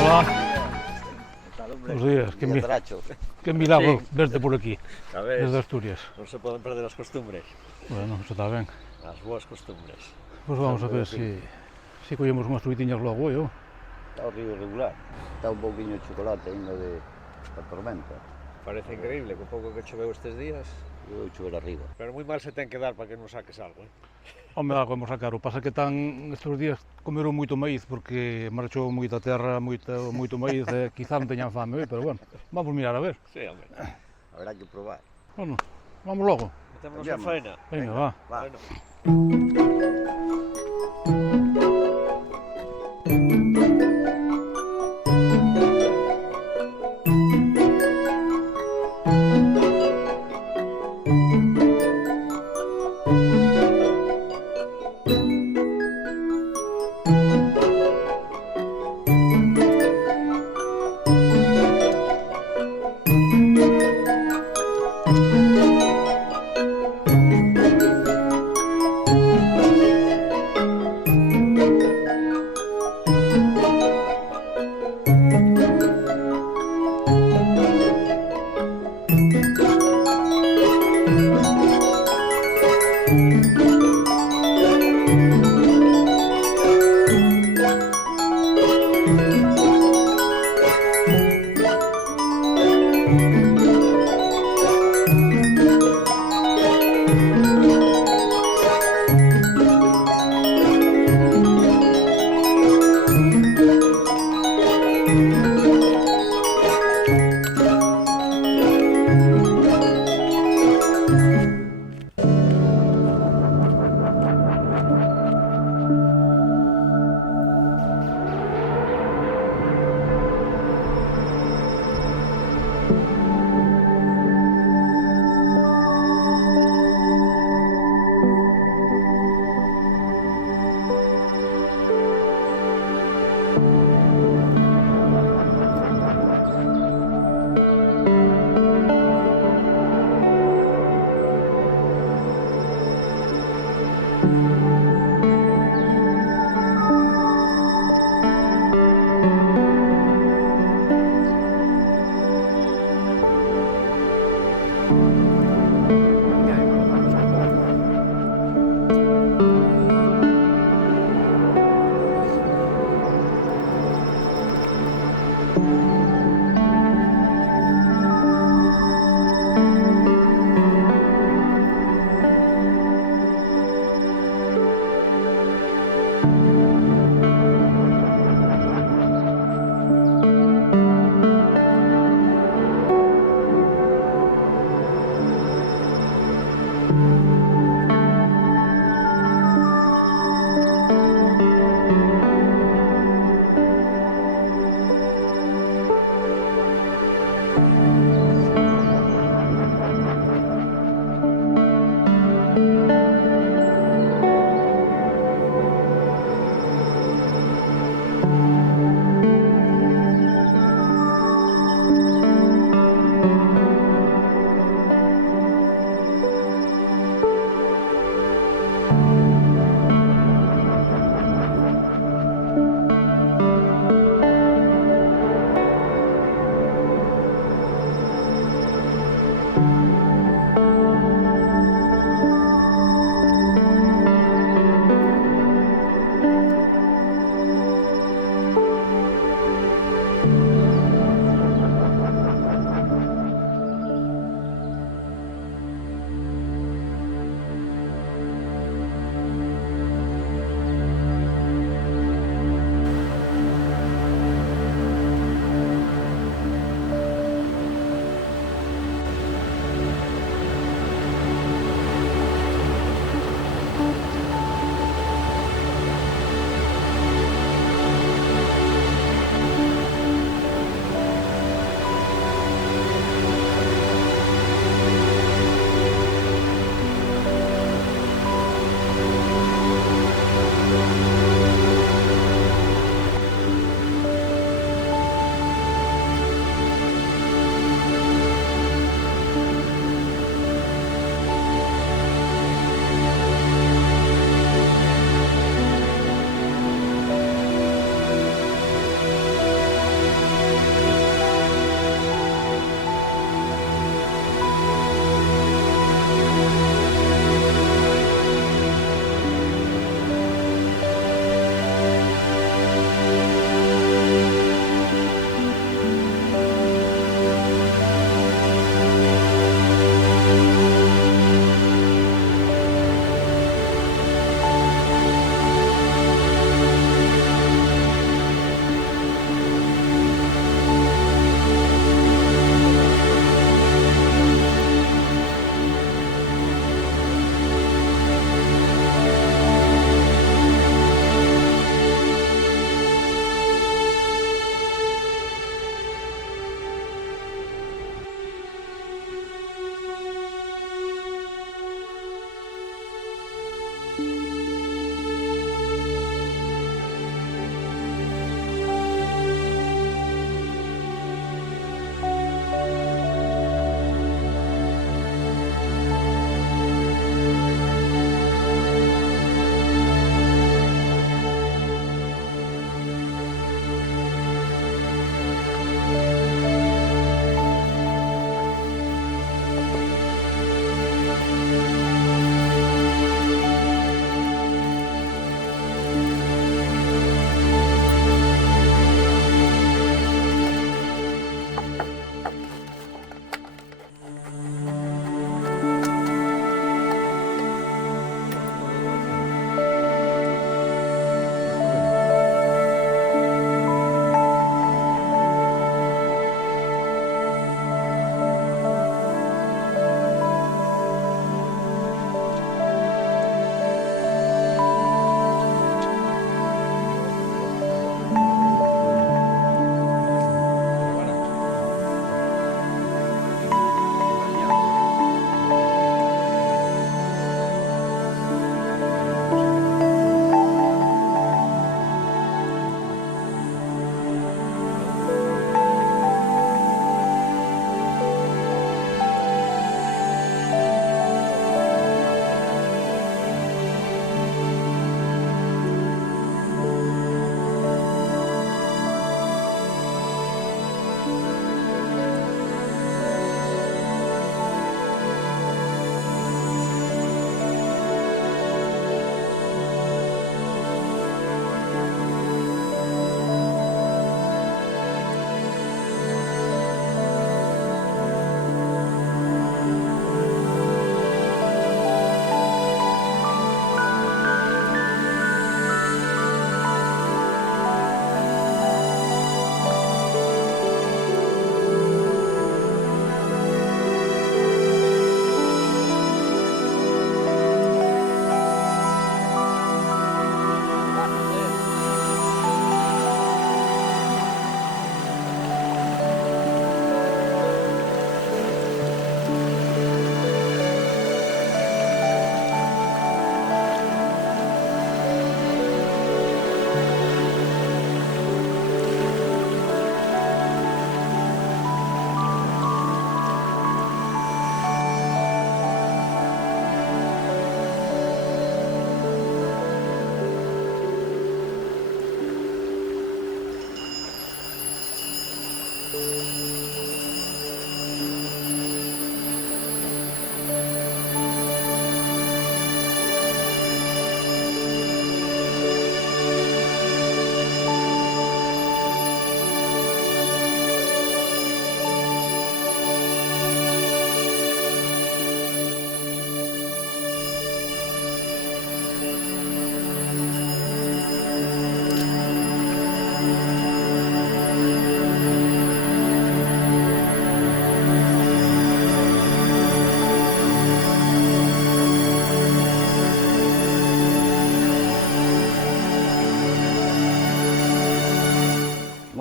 Hola. Buenos días. Qué milagro verte por aquí, ¿Sabes? desde Asturias. No se pueden perder las costumbres, Bueno, eso está bien. las buenas costumbres. Pues vamos a ver si cogemos unas fruitiñas logo, yo. Está horrible regular. Está un pouquiño de chocolate ainda da tormenta. Parece increíble con poco que choveu estes días, Eu vou chover arriba. pero moi mal se ten que dar para que non saques algo, eh? Home, algo vamos sacar. O pasa que estes días comeron moito maíz porque marchou moita terra, moito maíz, quizá non teñan fame hoy, pero bueno, vamos mirar a ver. Sí, hombre. Habrá que probar. Bueno, vamos logo. Metémonos en faena. Venga, va. Va. Bueno.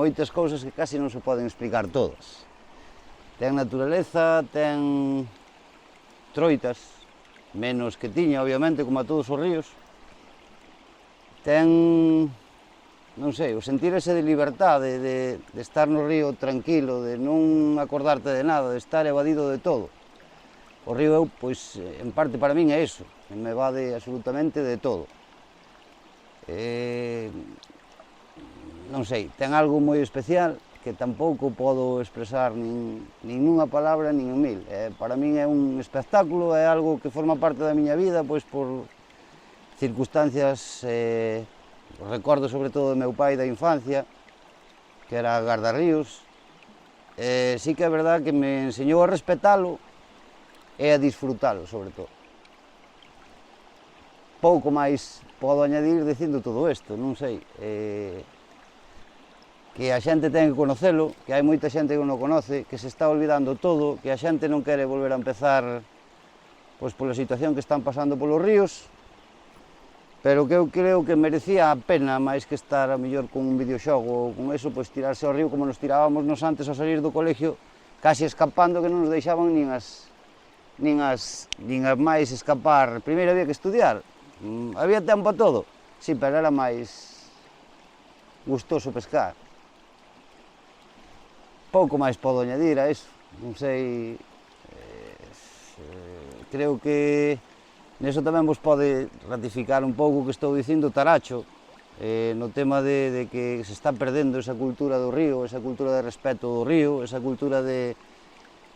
moitas cousas que casi non se poden explicar todas. Ten naturaleza, ten troitas, menos que tiña, obviamente, como a todos os ríos. Ten, non sei, o sentir ese de liberdade, de estar no río tranquilo, de non acordarte de nada, de estar evadido de todo. O río, pois, en parte para min é iso, me evade absolutamente de todo. Non sei, ten algo moi especial que tampouco podo expresar nin nunha palabra nin en mil. Para min é un espectáculo, é algo que forma parte da miña vida, pois por circunstancias, recordo sobre todo do meu pai da infancia, que era gardarríos. Sí que é verdad que me enseñou a respetalo e a disfrutalo, sobre todo. Pouco máis podo añadir dicindo todo isto, non sei. Que a xente ten que conocelo, que hai moita xente que non o conoce, que se está olvidando todo, que a xente non quere volver a empezar pois, pola situación que están pasando polos ríos, pero que eu creo que merecía a pena, máis que estar a mellor con un videoxogo ou con eso, pois tirarse ao río como nos tirábamos nos antes ao salir do colegio, casi escapando, que non nos deixaban nin a máis escapar. Primeiro había que estudiar, había tempo a todo, sí, pero era máis gustoso pescar. Pouco máis podo añadir a iso, non sei, creo que neso tamén vos pode ratificar un pouco o que estou dicindo Taracho, no tema de que se está perdendo esa cultura do río, esa cultura de respeto do río, esa cultura de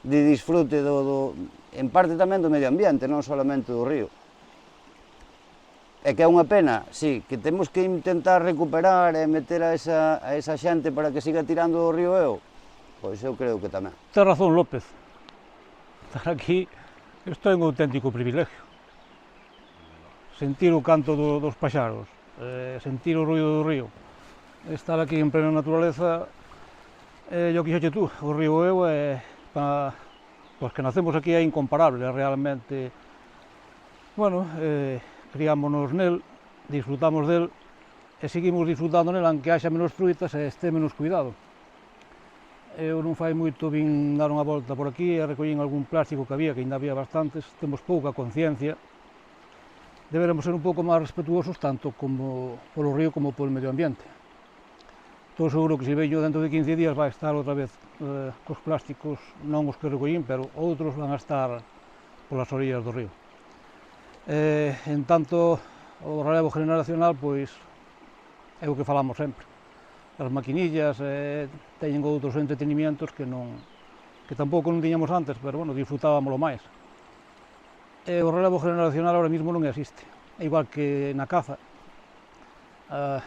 disfrute en parte tamén do medio ambiente, non solamente do río. É que é unha pena, sí, que temos que intentar recuperar e meter a esa xente para que siga tirando do río Eo. Pois eu creo que tamén. Ten razón López. Estar aquí, isto é un auténtico privilegio. Sentir o canto dos paxaros, sentir o ruido do río, estar aquí en plena naturaleza, yo quixoche tú, o río Eo para os que nacemos aquí é incomparable, realmente, bueno, criámonos nel, disfrutamos del e seguimos disfrutando nel, aunque haxa menos fruitas e este menos cuidado. Eu non fai moito vin dar unha volta por aquí e recollín algún plástico que había, que ainda había bastantes, temos pouca conciencia. Deberemos ser un pouco máis respetuosos tanto como polo río como polo medio ambiente. Estou seguro que se veño dentro de 15 días vai estar outra vez cos plásticos, non os que recollín, pero outros van a estar polas orillas do río. En tanto, o relevo generacional, pois, é o que falamos sempre. As maquinillas teñen outros entretenimientos que tampouco non tiñamos antes, pero, bueno, disfrutábamoslo máis. O relevo generacional ahora mismo non existe. É igual que na caza,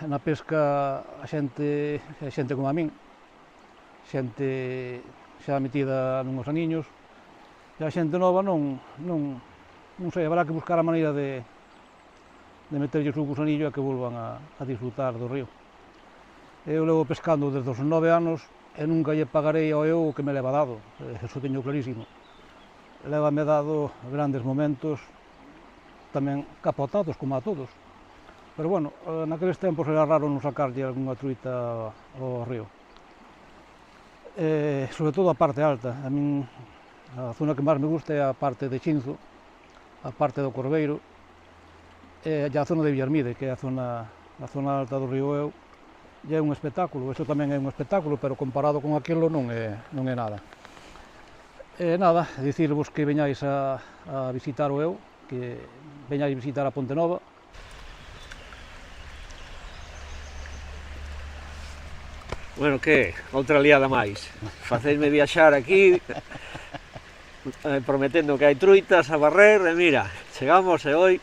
na pesca a xente como a min, xente xa metida nuns aniños, e a xente nova non sei, habrá que buscar a maneira de meterlles un gusanillo e que volvan a disfrutar do río. Eu levo pescando desde os 9 anos e nunca lle pagarei ao eu o que me leva dado, eso teño clarísimo. Lévame dado grandes momentos, tamén capotados como a todos. Pero, bueno, naqueles tempos era raro non sacarlle algunha truita ao río. Sobre todo a parte alta. A min, a zona que máis me gusta é a parte de Chinzo, a parte do Corbeiro, e a zona de Villarmide, que é a zona alta do río Eo, e é un espectáculo, iso tamén é un espectáculo, pero comparado con aquilo non é nada. Nada, dicirvos que veñáis a visitar o Eo, que veñáis a visitar a Ponte Nova. Bueno, que? Outra liada máis. Faceisme viaxar aquí, prometendo que hai truitas a barrer, e mira, chegamos e hoy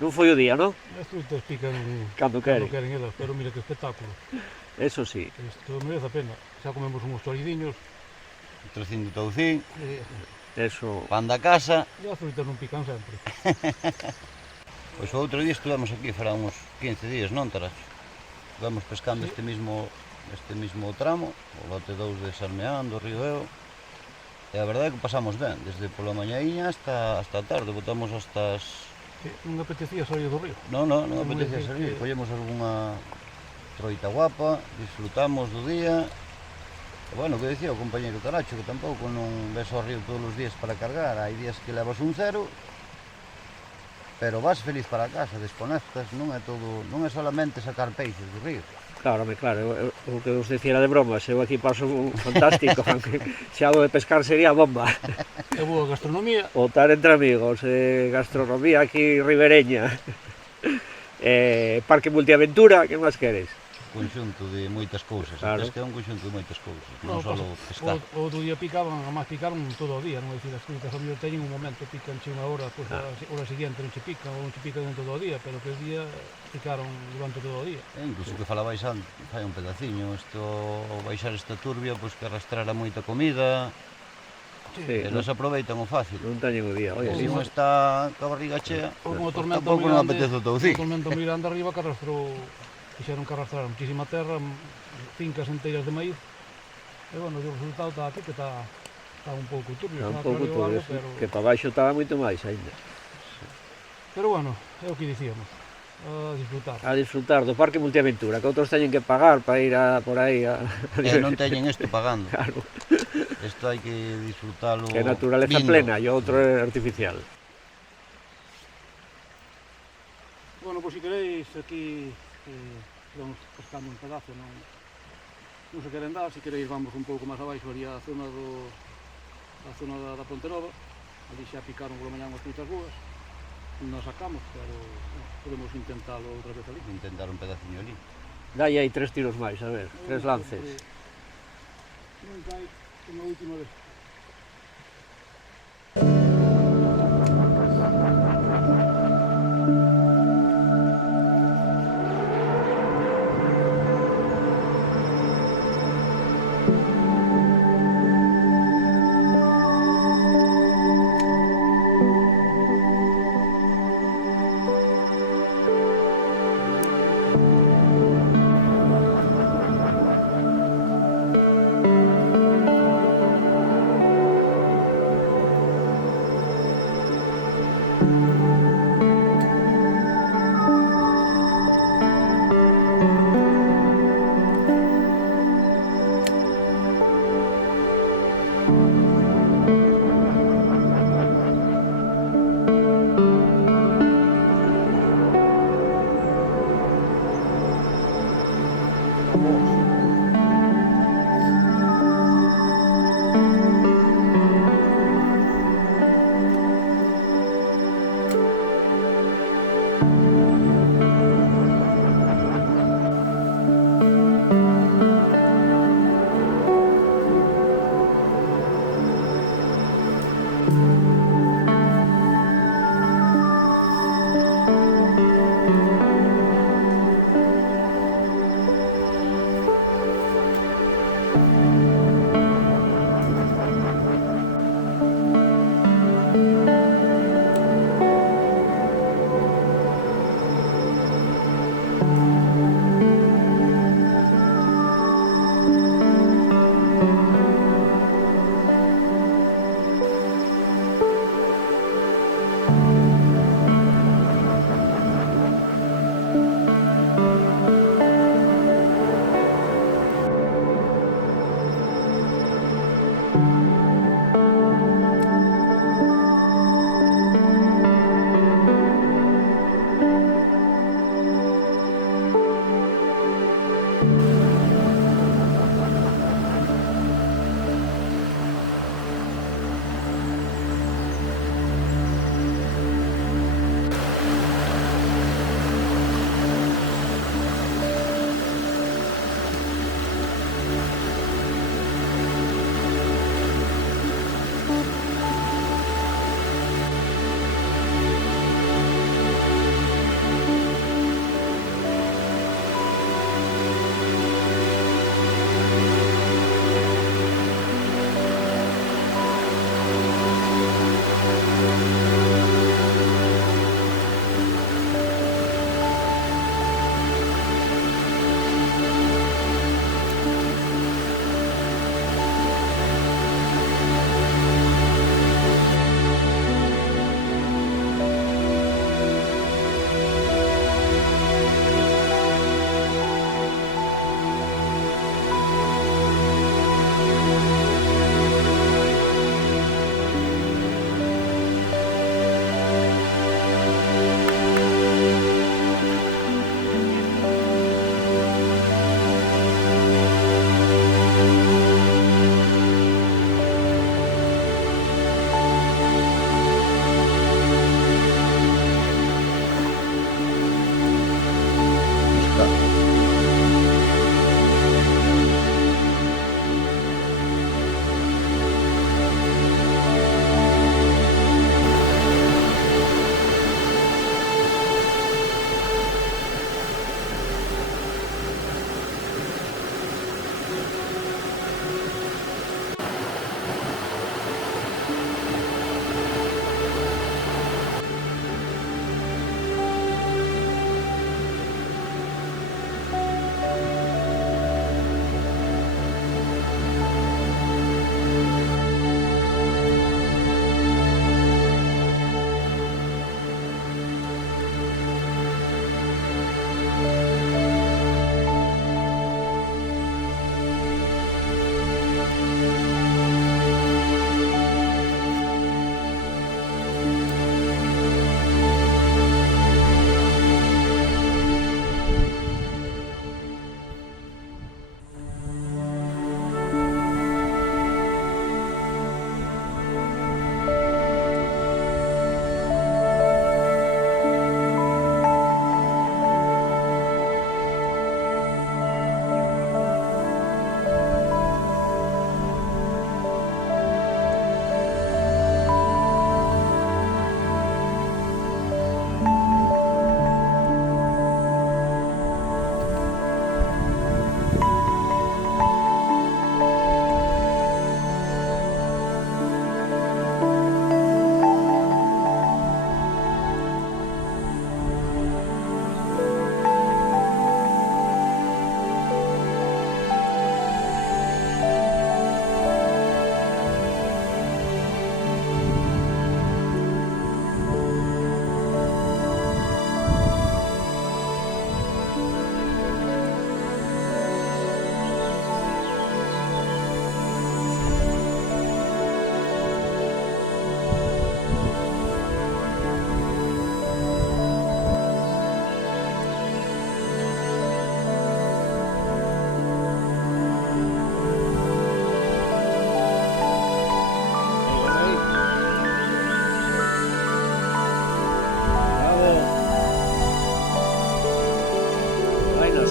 non foi o día, non? As truitas pican cando queren elas, pero mira que espectáculo. Eso sí. Isto merece a pena. Xa comemos uns choridiños. Un trocín de toucín, Eso. pan da casa. E as truitas non pican sempre. Pois o outro día estuvemos aquí, fará uns 15 días, non, Taras? Estuvemos pescando este mismo tramo, o lote 2 de Sarmeán, do río Eo. E a verdade é que pasamos ben, desde pola mañaíña hasta a tarde, botamos hasta as... Non apetecía salir do río. Non apetecía salir, collemos troita guapa, disfrutamos do día. E, bueno, que dicía o compañeiro Taracho, que tampouco non ves ao río todos os días para cargar, hai días que levas un cero, pero vas feliz para casa, desconectas, non é solamente sacar peixes do río. Claro, o que os dicía de bromas, eu aquí paso un fantástico, aunque se algo de pescar sería bomba. É boa gastronomía. O estar entre amigos, gastronomía aquí ribereña, parque multiaventura, que máis queres? Conxunto de moitas cousas, Claro. a pesca é un conxunto de moitas cousas, non No, só pescar. o outro día picaban, además picaron todo o día, non é dicir, as truitas ao mellor teñen un momento, picanche unha hora, pois a hora seguinte non che pican, ou non che pican todo o día, pero que día picaron durante todo o día. E incluso que falabais antes, fai un pedaciño, isto, ao baixar esta turbia, pois que arrastrara moita comida, Sí, eles aproveitan o fácil. non teñen o día. Oye, Se non está coa barriga chea, Ou como o tormento tampouco moi non grande, apetece o o touciño. tormento moi grande arriba que arrastrou, fixeron que arrastrar muchísima terra, fincas enteiras de maíz, e bueno, o resultado está aquí que está un pouco turbio, Está un está pouco claro todo algo, eso, pero, que para baixo estaba moito máis ainda. pero bueno, é o que dicíamos, a disfrutar. A disfrutar do parque multiaventura, que outros teñen que pagar para ir por aí a... E non teñen isto pagando. Claro, Isto hai que disfrutalo que é naturaleza vindo. plena e o outro é artificial. Bueno, pois se queréis aquí vamos pescando un pedazo, non se queren dar, se queréis vamos un pouco máis abaixo ali a zona da Pontenova, ali xa picaron polo mañán as truitas boas, non as sacamos, pero podemos intentalo outra vez ali. Intentar un pedaciño ali. Dai aí 3 tiros máis, a ver, 3 lances. Non cai como a última vez.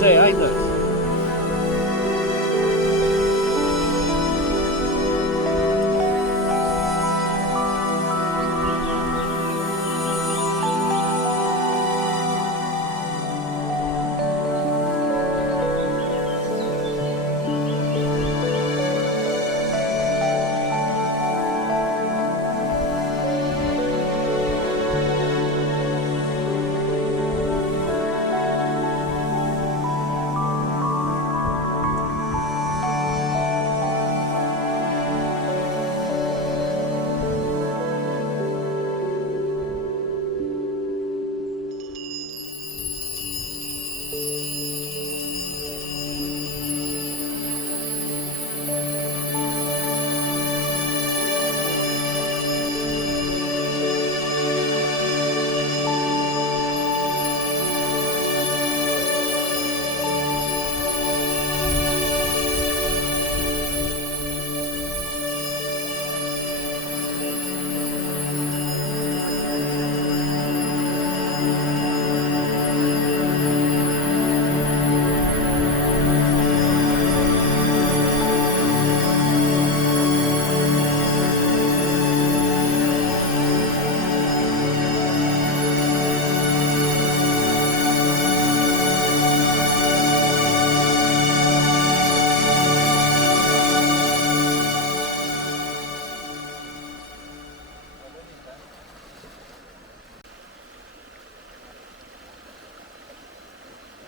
José, ainda.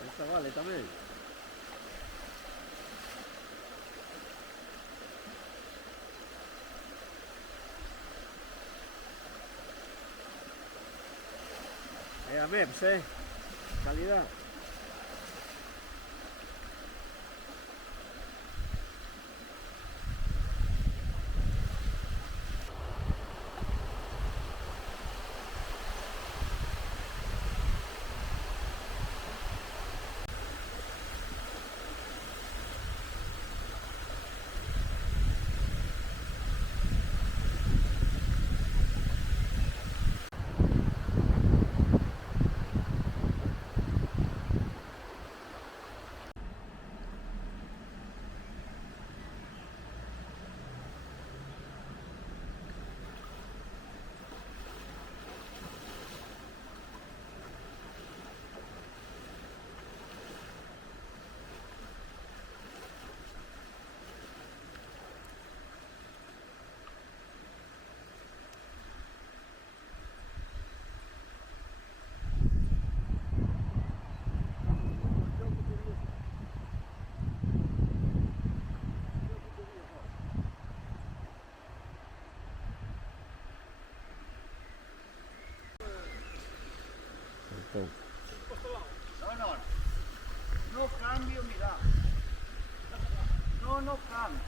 Esta vale tamén. É a MEPS, calidad. No cambio, mira. No cambio.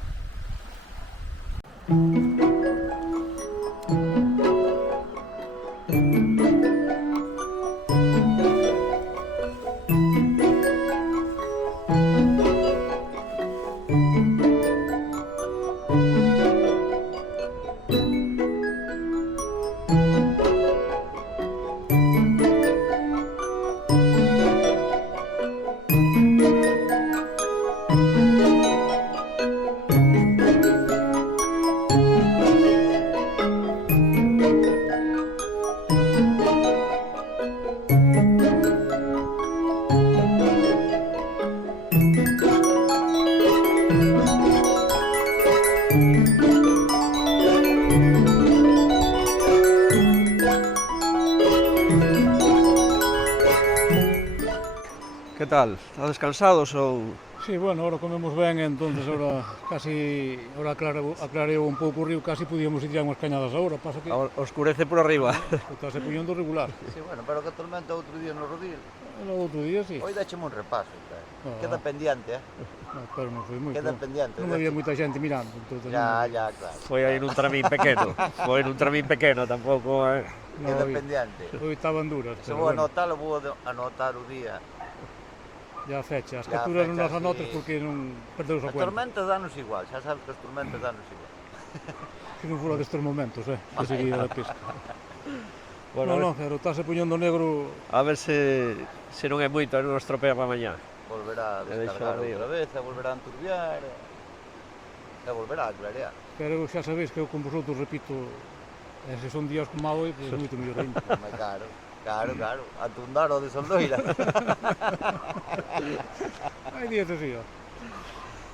Que tal? Estades cansados ou... Sí, bueno, ahora comemos ben, entonces ahora casi, ahora aclareu un pouco o río, casi podíamos ir tirar unhas cañadas agora, pasa que Oscurece por arriba. está se poñendo regular. Sí, bueno, pero que tormenta outro día no Rodil. O outro día, sí. Hoy décheme un repaso, Ah. Queda pendiente, No, pero non foi moito. Queda pendiente. Non había moita xente mirando, entonces Ya, claro. Foi aí nun tramín pequeno. Foi nun tramín pequeno, tampouco... non, Queda hoy, pendiente. hoy estaban duras, Se pero vou bueno, anotar, vou anotar o día. ya fecha. As Ya capturas fecha, non as anotas sí. porque non perdeus a As cuenta. tormentas danos igual, xa sabes que as tormentas danos igual. Que non fora destes momentos, que seguía da pesca. Bueno, No, pero está se poñendo negro. a ver se non é moito e non nos tropea para mañá. volverá a E deixa descargar o río. outra vez, e volverá a enturbiar, e volverá a clarear. Pero xa sabéis que eu con vosotros repito, se son días como a hoy, pois moito mellor ainda. Home, claro, a tundar o de Soldoira. Hai días así, ó.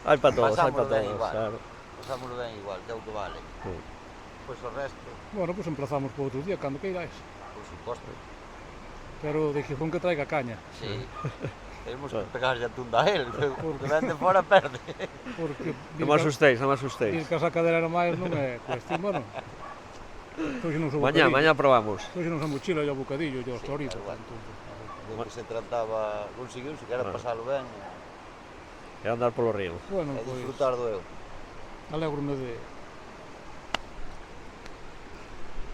Hai para todos, hai Pasámoslo para ben todos, igual. claro. Pasámoslo ben igual, que é o que vale. Sí. Pois o resto, Bueno, pois emplazamos para outro día, cando queiráis. por suposto, Pero de Gijón que traiga caña, sí. Temos que pegarlle a tunda a él, que ven de fora perde. porque Non me asustéis, non me ir asustéis. que a cadera máis non é cuestión, bueno. Pois non son Mañá, mañá probamos. Pois non son mochila e o bocadillo, e os Sí, chorizos, claro, entonces. Do que se trataba, conseguiuse que era Claro. pasalo ben E andar polo río. Bueno, e pois, disfrutar do eu. alegro-me de...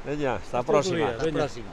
Veña, hasta a Hasta outro próxima. día. Hasta a Veña. próxima.